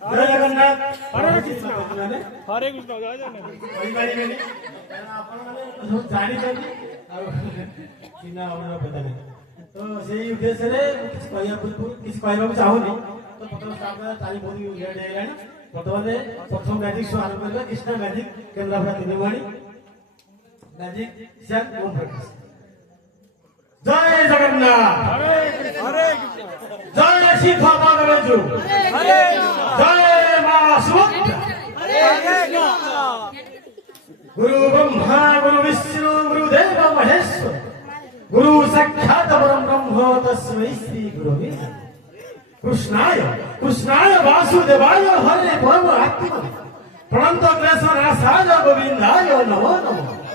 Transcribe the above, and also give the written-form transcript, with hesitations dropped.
জয় জগন্নাথ হরে কৃষ্ণ হরে কৃষ্ণ জয় জগন্নাଥ କହିପାରିବେନି କାରଣ ଆପଣମାନେ ସବୁ ଜାଣିଛନ୍ତି ଆଉ ଚିହ୍ନା ଆମର କଥା ନାହିଁ ତ ସେଇ ଉଦ୍ଦେଶ୍ୟରେ କିଛି କହିବା ପୂର୍ବରୁ କିଛି କହିବାକୁ ଚାହୁଁନି ତ ପ୍ରଥମ ଷ୍ଟାର୍ଟ ଚାରି ବହୁତ ଲେଟ୍ ହେଇଗଲାଣି ବର୍ତ୍ତମାନେ ପ୍ରଥମ ମ୍ୟାଜିକ୍ ଶୋ ଆରମ୍ଭ କରିବା କୃଷ୍ଣ ମ୍ୟାଜିକ୍ କେନ୍ଦ୍ରାପଡ଼ା ତିନିମଣି ମ୍ୟାଜିକ୍ ଶ୍ୟାମ ଓମ୍ ପ୍ରକାଶ ଜୟ ଜଗନ୍ନାଥ হরে কৃষ্ণ হরে কৃষ্ণ জয় সিদ্ধ বাগরাজু হরে জয় মা সুভদ্রা হরে কৃষ্ণ गुरु ब्रह्मा गुरु विष्णु गुरुदेव महेश्वर गुरु साक्षात् परम ब्रह्म तस्मै श्री गुरवे नमः कृष्णाय कृष्णाय वासुदेवाय हरे परम आत्मा प्रणत क्लेश नाशाय गोविंदाय नमो नमः